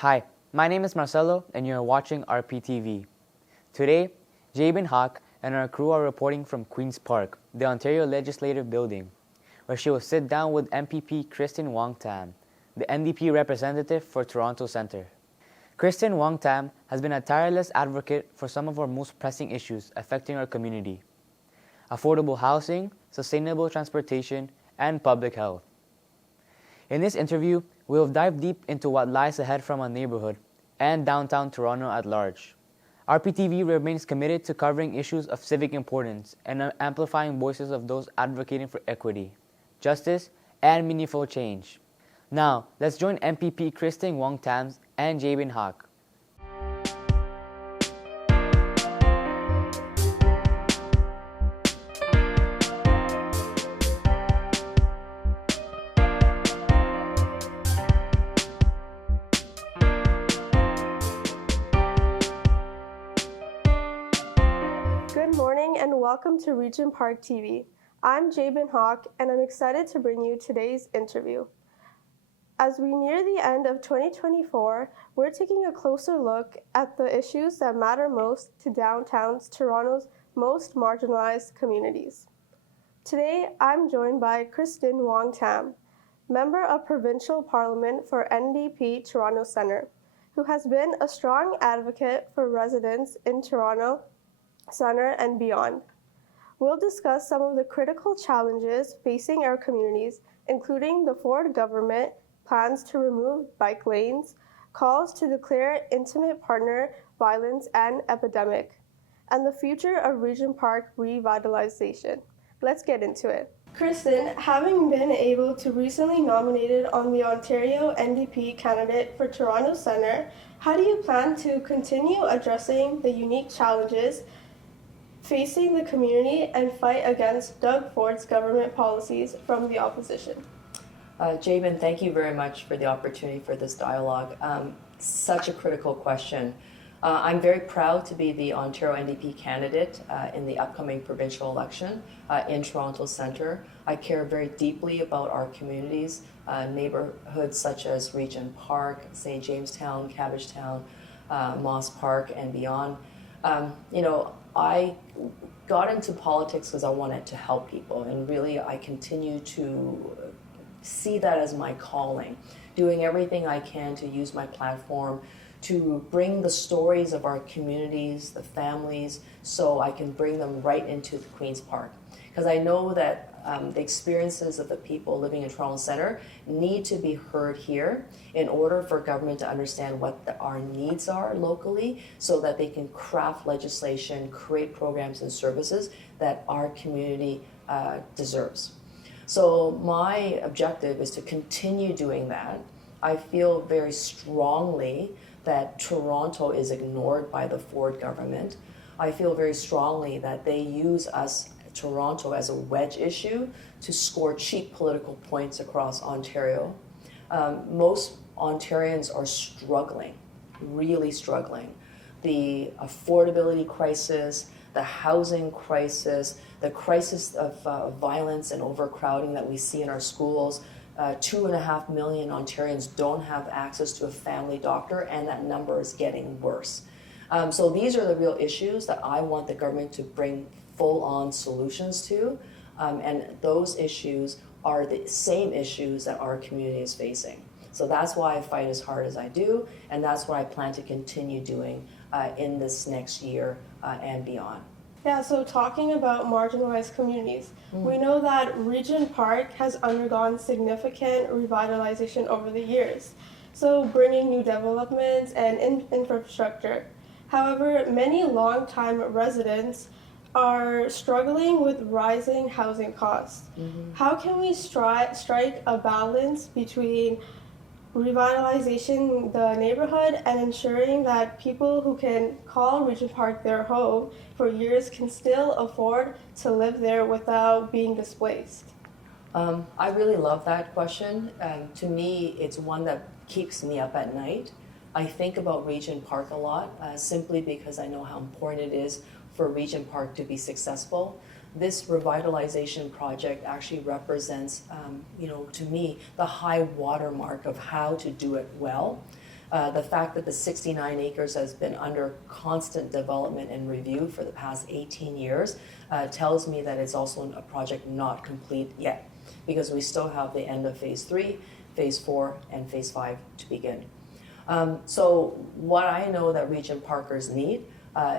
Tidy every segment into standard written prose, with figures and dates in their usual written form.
Hi, my name is Marcelo and you're watching RPTV. Today, Jabin Haque and our crew are reporting from Queen's Park, the Ontario Legislative Building, where she will sit down with MPP Kristyn Wong-Tam, the NDP representative for Toronto Centre. Kristyn Wong-Tam has been a tireless advocate for some of our most pressing issues affecting our community: affordable housing, sustainable transportation, and public health. In this interview, we'll dive deep into what lies ahead from our neighborhood and downtown Toronto at large. RPTV remains committed to covering issues of civic importance and amplifying voices of those advocating for equity, justice, and meaningful change. Now, let's join MPP Kristyn Wong-Tam and Jabin Haque. Good morning and welcome to Regent Park TV. I'm Jabin Haque and I'm excited to bring you today's interview. As we near the end of 2024, we're taking a closer look at the issues that matter most to downtown's Toronto's most marginalized communities. Today, I'm joined by Kristyn Wong-Tam, Member of Provincial Parliament for NDP Toronto Centre, who has been a strong advocate for residents in Toronto Centre and beyond. We'll discuss some of the critical challenges facing our communities, including the Ford government plans to remove bike lanes, calls to declare intimate partner violence an epidemic, and the future of Regent Park revitalization. Let's get into it. Kristyn, having been able to recently nominated on the Ontario NDP candidate for Toronto Centre, how do you plan to continue addressing the unique challenges facing the community and fight against Doug Ford's government policies from the opposition? Jabin, thank you very much for the opportunity for this dialogue. Such a critical question. I'm very proud to be the Ontario NDP candidate in the upcoming provincial election in Toronto Centre. I care very deeply about our communities, neighborhoods such as Regent Park, St. Jamestown, Cabbagetown, Moss Park, and beyond. I got into politics because I wanted to help people, and really I continue to see that as my calling, doing everything I can to use my platform to bring the stories of our communities, the families, so I can bring them right into the Queen's Park. Because I know that the experiences of the people living in Toronto Centre need to be heard here in order for government to understand what our needs are locally, so that they can craft legislation, create programs and services that our community deserves. So my objective is to continue doing that. I feel very strongly that Toronto is ignored by the Ford government. I feel very strongly that they use us, Toronto, as a wedge issue to score cheap political points across Ontario. Most Ontarians are struggling, really struggling. The affordability crisis, the housing crisis, the crisis of violence and overcrowding that we see in our schools. 2.5 million Ontarians don't have access to a family doctor, and that number is getting worse. So these are the real issues that I want the government to bring full-on solutions to, and those issues are the same issues that our community is facing. So that's why I fight as hard as I do, and that's what I plan to continue doing in this next year and beyond. Yeah, so talking about marginalized communities, we know that Regent Park has undergone significant revitalization over the years, so bringing new developments and infrastructure. However, many longtime residents are struggling with rising housing costs. How can we strike a balance between revitalizing the neighborhood and ensuring that people who can call Regent Park their home for years can still afford to live there without being displaced? I really love that question. To me, it's one that keeps me up at night. I think about Regent Park a lot, simply because I know how important it is for Regent Park to be successful. This revitalization project actually represents, to me, the high watermark of how to do it well. The fact that the 69 acres has been under constant development and review for the past 18 years tells me that it's also a project not complete yet, because we still have the end of phase 3, phase 4, and phase 5 to begin. So what I know that Regent Parkers need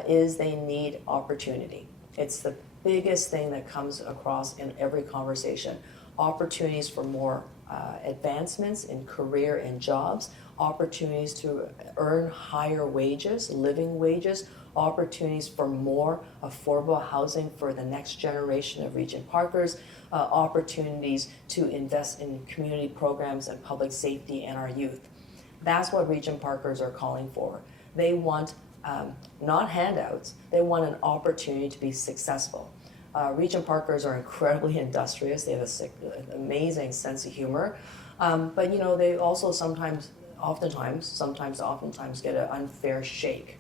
is they need opportunity. It's the biggest thing that comes across in every conversation. Opportunities for more advancements in career and jobs, opportunities to earn higher wages, living wages, opportunities for more affordable housing for the next generation of Regent Parkers, opportunities to invest in community programs and public safety and our youth. That's what Regent Parkers are calling for. They want not handouts, they want an opportunity to be successful. Regent Parkers are incredibly industrious. They have an amazing sense of humor. But you know, they also oftentimes get an unfair shake.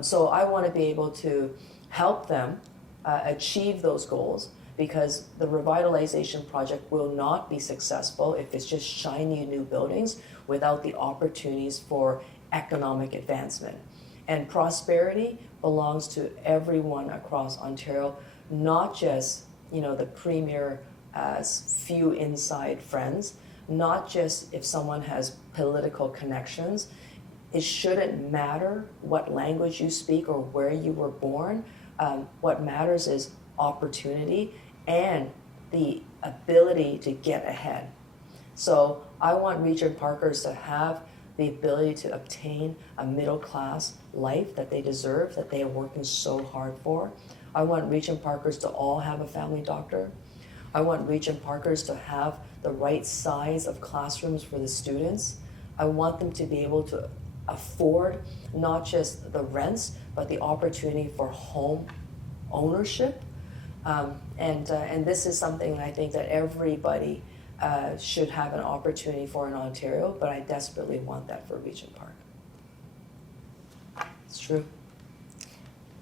So I want to be able to help them achieve those goals, because the revitalization project will not be successful if it's just shiny new buildings without the opportunities for economic advancement. And prosperity belongs to everyone across Ontario, not just, you know, the premier few inside friends, not just if someone has political connections. It shouldn't matter what language you speak or where you were born. What matters is opportunity and the ability to get ahead. So I want Regent Parkers to have the ability to obtain a middle-class life that they deserve, that they are working so hard for. I want Regent Parkers to all have a family doctor. I want Regent Parkers to have the right size of classrooms for the students. I want them to be able to afford not just the rents, but the opportunity for home ownership. And this is something I think that everybody should have an opportunity for in Ontario, but I desperately want that for Regent Park. It's true.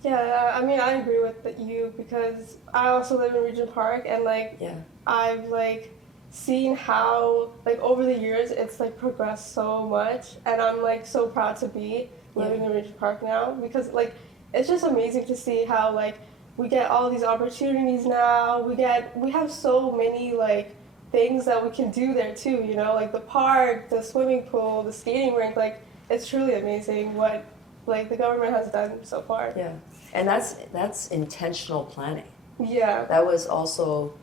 Yeah, I mean, I agree with you, because I also live in Regent Park, and I've seen how over the years it's progressed so much, and I'm so proud to be living in Regent Park now, because it's just amazing to see how we get all these opportunities now. We have so many things that we can do there too, you know, the park, the swimming pool, the skating rink. It's truly amazing what the government has done so far. Yeah, and that's intentional planning. Yeah. That was also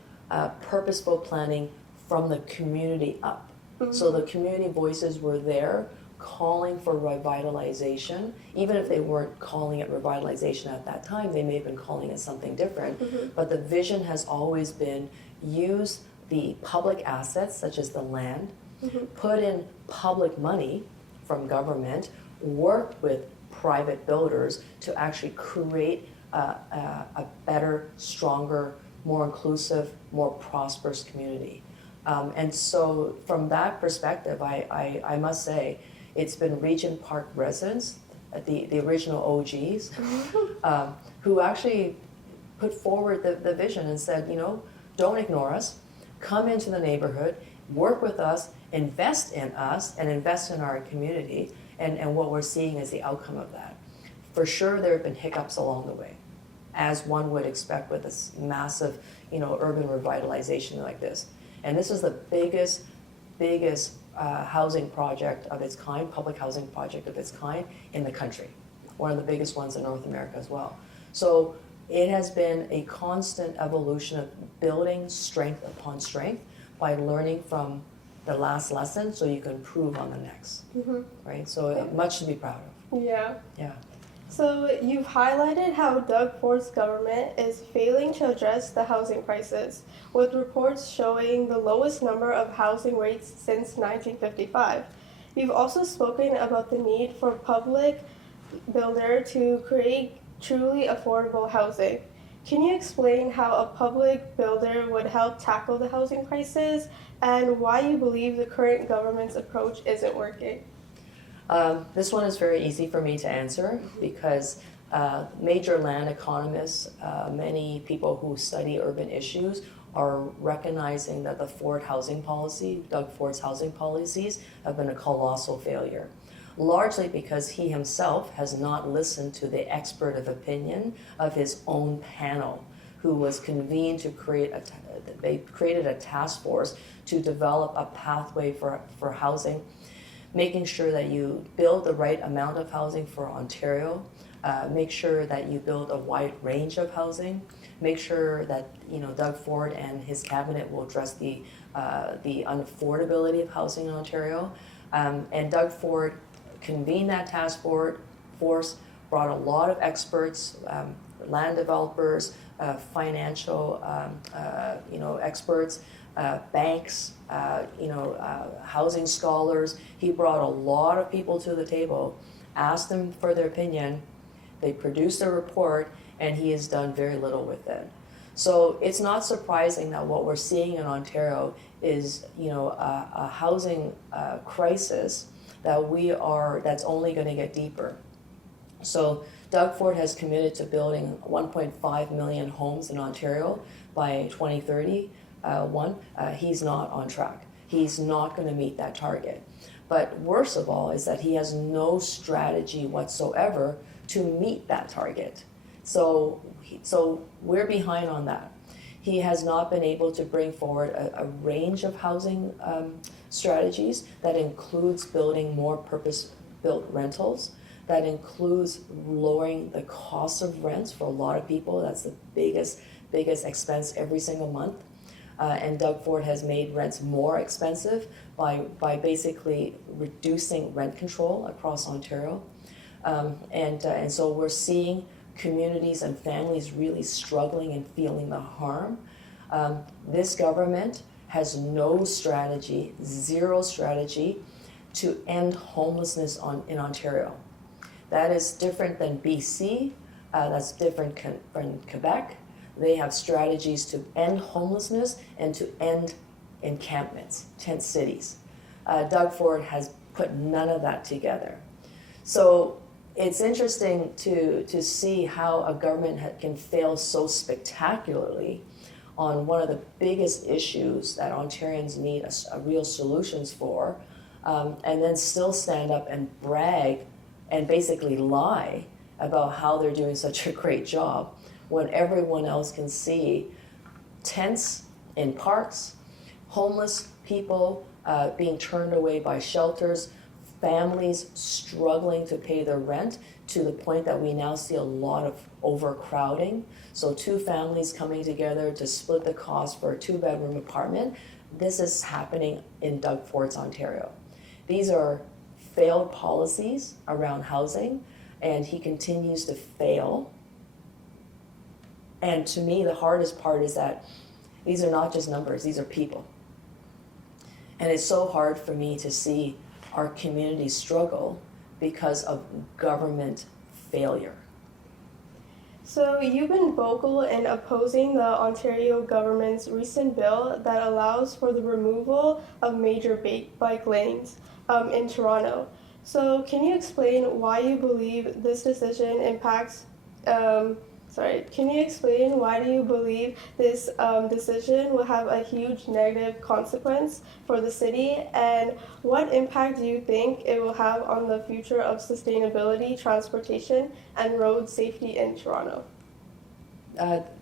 purposeful planning from the community up. Mm-hmm. So the community voices were there calling for revitalization. Even if they weren't calling it revitalization at that time, they may have been calling it something different. Mm-hmm. But the vision has always been use the public assets, such as the land, mm-hmm. put in public money from government, work with private builders to actually create a better, stronger, more inclusive, more prosperous community. And so from that perspective, I must say, it's been Regent Park residents, the original OGs, who actually put forward the vision and said, you know, don't ignore us, come into the neighborhood, work with us, invest in us, and invest in our community. And what we're seeing is the outcome of that. For sure, there have been hiccups along the way, as one would expect with this massive, you know, urban revitalization like this. And this is the biggest housing project of its kind, public housing project of its kind in the country. One of the biggest ones in North America as well. So it has been a constant evolution of building strength upon strength by learning from the last lesson so you can improve on the next, mm-hmm. right? So much to be proud of. Yeah. Yeah. So you've highlighted how Doug Ford's government is failing to address the housing crisis, with reports showing the lowest number of housing rates since 1955. You've also spoken about the need for public builder to create truly affordable housing. Can you explain how a public builder would help tackle the housing crisis, and why you believe the current government's approach isn't working? This one is very easy for me to answer, because major land economists, many people who study urban issues, are recognizing that the Ford housing policy, Doug Ford's housing policies, have been a colossal failure. largely because he himself has not listened to the expert of opinion of his own panel, who was convened to they created a task force to develop a pathway for housing, making sure that you build the right amount of housing for Ontario, make sure that you build a wide range of housing, make sure that Doug Ford and his cabinet will address the unaffordability of housing in Ontario. And Doug Ford convened that task force, brought a lot of experts, land developers, financial experts, banks, housing scholars. He brought a lot of people to the table, asked them for their opinion. They produced a report, and he has done very little with it. So it's not surprising that what we're seeing in Ontario is, a housing crisis that's only going to get deeper. So Doug Ford has committed to building 1.5 million homes in Ontario by 2031. He's not on track. He's not going to meet that target. But worse of all is that he has no strategy whatsoever to meet that target. So we're behind on that. He has not been able to bring forward a range of housing strategies that includes building more purpose-built rentals, that includes lowering the cost of rents for a lot of people. That's the biggest expense every single month. And Doug Ford has made rents more expensive by basically reducing rent control across Ontario. And so we're seeing communities and families really struggling and feeling the harm. This government has no strategy, zero strategy to end homelessness in Ontario. That is different than BC, that's different from Quebec. They have strategies to end homelessness and to end encampments, tent cities. Doug Ford has put none of that together. So it's interesting to see how a government can fail so spectacularly on one of the biggest issues that Ontarians need a real solutions for, and then still stand up and brag and basically lie about how they're doing such a great job when everyone else can see tents in parks, homeless people being turned away by shelters, families struggling to pay their rent to the point that we now see a lot of overcrowding. So two families coming together to split the cost for a 2-bedroom apartment. This is happening in Doug Ford's Ontario. These are failed policies around housing, and he continues to fail. And to me, the hardest part is that these are not just numbers, these are people. And it's so hard for me to see our community struggle because of government failure. So you've been vocal in opposing the Ontario government's recent bill that allows for the removal of major bike lanes in Toronto. So can you explain why you believe this decision impacts, can you explain why do you believe this decision will have a huge negative consequence for the city, and what impact do you think it will have on the future of sustainability, transportation, and road safety in Toronto?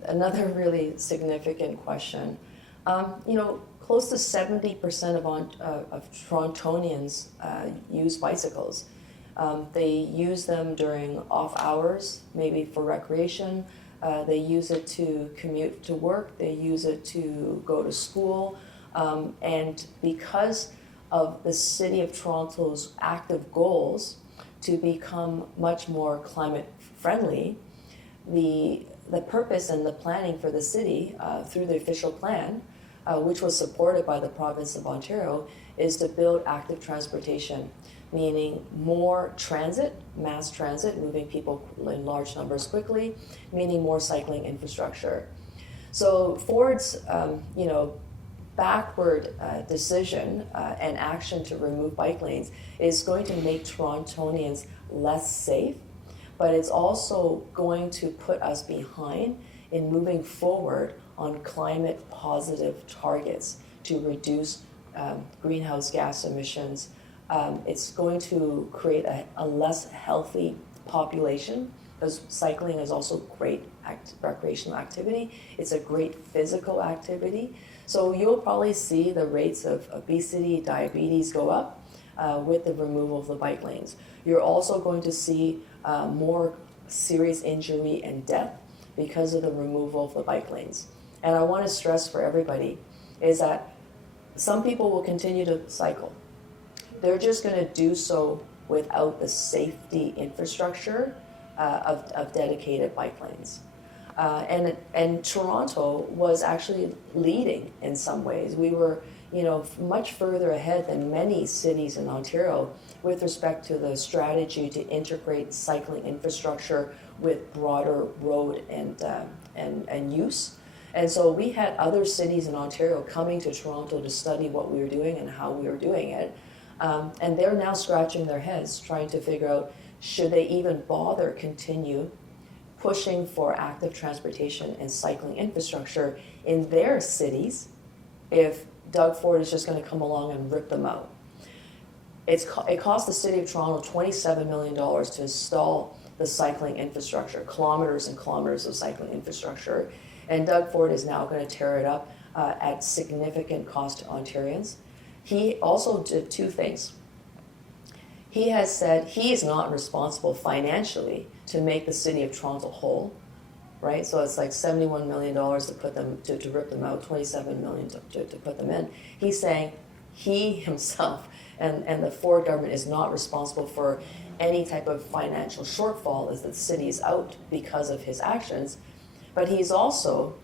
Another really significant question. Close to 70% of Torontonians use bicycles. They use them during off hours, maybe for recreation. They use it to commute to work. They use it to go to school. And because of the City of Toronto's active goals to become much more climate friendly, the purpose and the planning for the city through the official plan, which was supported by the province of Ontario, is to build active transportation, meaning more transit, mass transit, moving people in large numbers quickly, meaning more cycling infrastructure. So Ford's, backward decision and action to remove bike lanes is going to make Torontonians less safe, but it's also going to put us behind in moving forward on climate positive targets to reduce greenhouse gas emissions It's going to create a less healthy population, because cycling is also great recreational activity. It's a great physical activity. So you'll probably see the rates of obesity, diabetes go up with the removal of the bike lanes. You're also going to see more serious injury and death because of the removal of the bike lanes. And I want to stress for everybody is that some people will continue to cycle. They're just going to do so without the safety infrastructure of dedicated bike lanes. And Toronto was actually leading in some ways. We were, much further ahead than many cities in Ontario with respect to the strategy to integrate cycling infrastructure with broader road and use. And so we had other cities in Ontario coming to Toronto to study what we were doing and how we were doing it. And they're now scratching their heads trying to figure out, should they even bother continue pushing for active transportation and cycling infrastructure in their cities if Doug Ford is just going to come along and rip them out. It cost the City of Toronto $27 million to install the cycling infrastructure, kilometers and kilometers of cycling infrastructure, and Doug Ford is now going to tear it up at significant cost to Ontarians. He also did two things. He has said he is not responsible financially to make the City of Toronto whole, right? So it's like $71 million to put them to rip them out, $27 million to put them in. He's saying he himself and the Ford government is not responsible for any type of financial shortfall as the city is out because of his actions. But he's also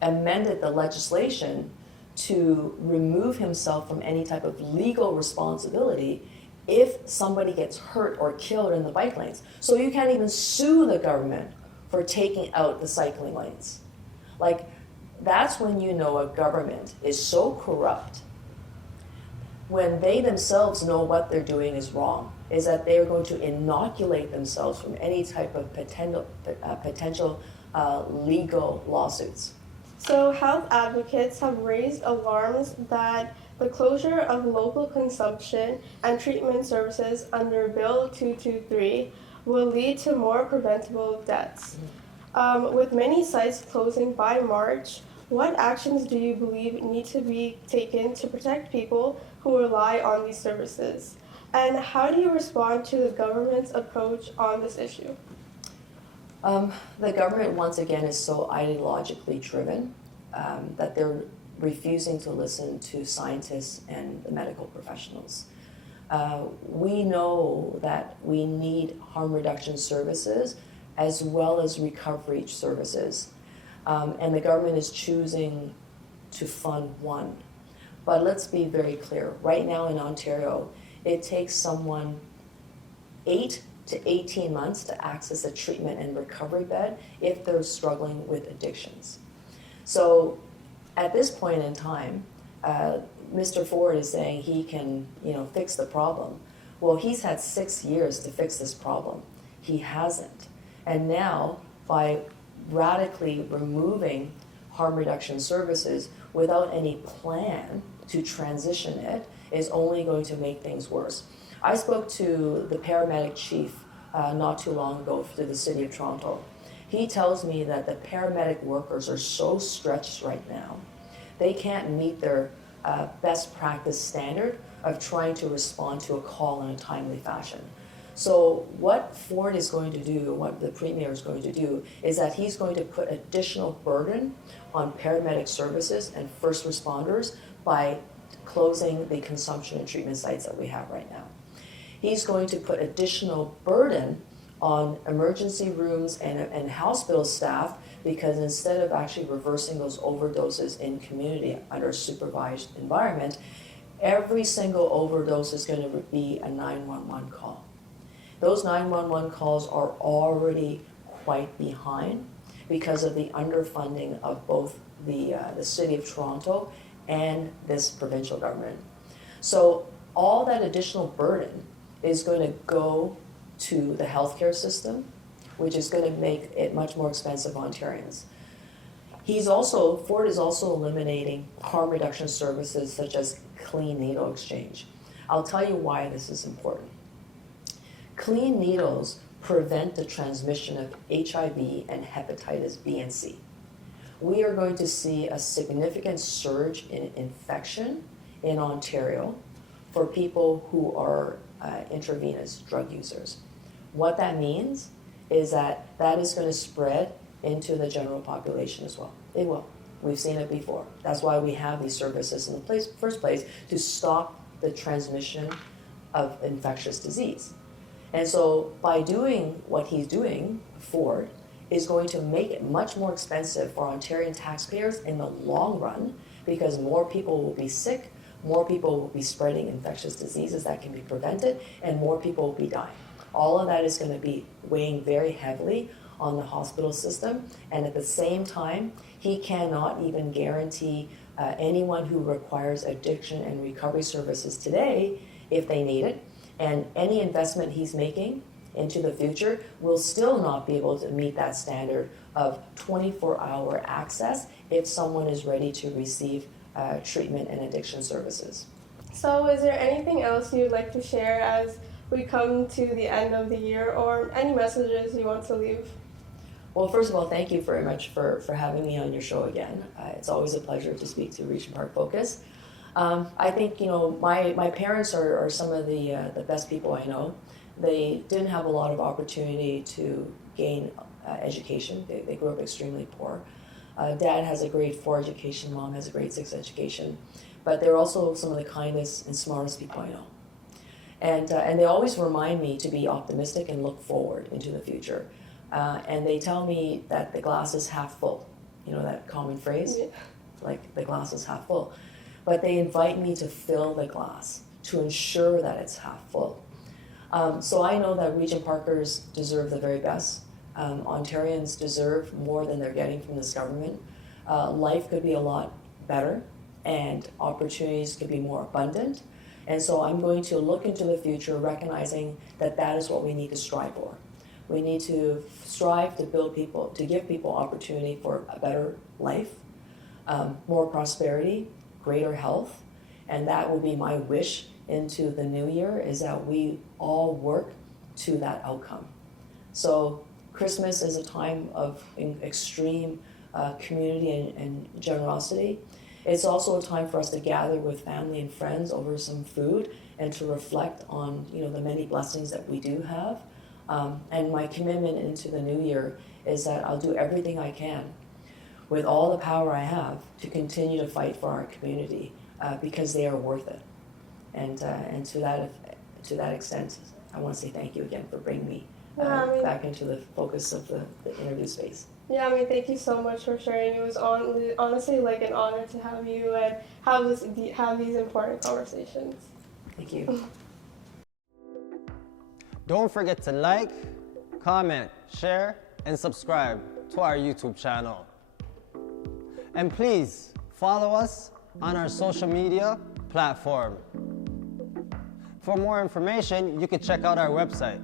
amended the legislation to remove himself from any type of legal responsibility if somebody gets hurt or killed in the bike lanes. So you can't even sue the government for taking out the cycling lanes. Like, that's when you know a government is so corrupt, when they themselves know what they're doing is wrong, is that they are going to inoculate themselves from any type of potential legal lawsuits. So health advocates have raised alarms that the closure of local consumption and treatment services under Bill 223 will lead to more preventable deaths. With many sites closing by March, what actions do you believe need to be taken to protect people who rely on these services? And how do you respond to the government's approach on this issue? The government, once again, is so ideologically driven that they're refusing to listen to scientists and the medical professionals. We know that we need harm reduction services as well as recovery services. And the government is choosing to fund one. But let's be very clear. Right now in Ontario, it takes someone 8 to 18 months to access a treatment and recovery bed if they're struggling with addictions. So at this point in time, Mr. Ford is saying he can, fix the problem. Well, he's had 6 years to fix this problem. He hasn't. And now, by radically removing harm reduction services without any plan to transition it is only going to make things worse. I spoke to the paramedic chief not too long ago through the City of Toronto. He tells me that the paramedic workers are so stretched right now, they can't meet their best practice standard of trying to respond to a call in a timely fashion. So what Ford is going to do, what the Premier is going to do, is that he's going to put additional burden on paramedic services and first responders by closing the consumption and treatment sites that we have right now. He's going to put additional burden on emergency rooms and hospital staff, because instead of actually reversing those overdoses in community under a supervised environment, every single overdose is going to be a 911 call. Those 911 calls are already quite behind because of the underfunding of both the City of Toronto and this provincial government. So all that additional burden is going to go to the healthcare system, which is going to make it much more expensive on Ontarians. Ford is also eliminating harm reduction services such as clean needle exchange. I'll tell you why this is important. Clean needles prevent the transmission of HIV and hepatitis B and C. We are going to see a significant surge in infection in Ontario for people who are intravenous drug users. What that means is that is going to spread into the general population as well. It will. We've seen it before. That's why we have these services in the first place, to stop the transmission of infectious disease. And so by doing what he's doing, Ford is going to make it much more expensive for Ontarian taxpayers in the long run, because more people will be sick, more people will be spreading infectious diseases that can be prevented, and more people will be dying. All of that is going to be weighing very heavily on the hospital system, and at the same time, he cannot even guarantee anyone who requires addiction and recovery services today, if they need it, and any investment he's making into the future will still not be able to meet that standard of 24-hour access if someone is ready to receive treatment and addiction services. So is there anything else you'd like to share as we come to the end of the year, or any messages you want to leave? Well, first of all, thank you very much for having me on your show again. It's always a pleasure to speak to Regent Park Focus. I think, my parents are some of the best people I know. They didn't have a lot of opportunity to gain education. They grew up extremely poor. Dad has a grade 4 education, mom has a grade 6 education, but they're also some of the kindest and smartest people I know. And they always remind me to be optimistic and look forward into the future. And they tell me that the glass is half full, that common phrase, yeah. Like the glass is half full. But they invite me to fill the glass, to ensure that it's half full. So I know that Regent Parkers deserve the very best. Ontarians deserve more than they're getting from this government. Life could be a lot better, and opportunities could be more abundant. And so I'm going to look into the future, recognizing that is what we need to strive for. We need to strive to to give people opportunity for a better life, more prosperity, greater health, and that will be my wish into the new year, is that we all work to that outcome. So Christmas is a time of extreme community and generosity. It's also a time for us to gather with family and friends over some food and to reflect on the many blessings that we do have. And my commitment into the new year is that I'll do everything I can with all the power I have to continue to fight for our community because they are worth it. And to that extent, I want to say thank you again for bringing me back into the focus of the interview space. Yeah, thank you so much for sharing. It was honestly like an honor to have you and have these important conversations. Thank you. Don't forget to like, comment, share, and subscribe to our YouTube channel. And please follow us on our social media platform. For more information, you can check out our website.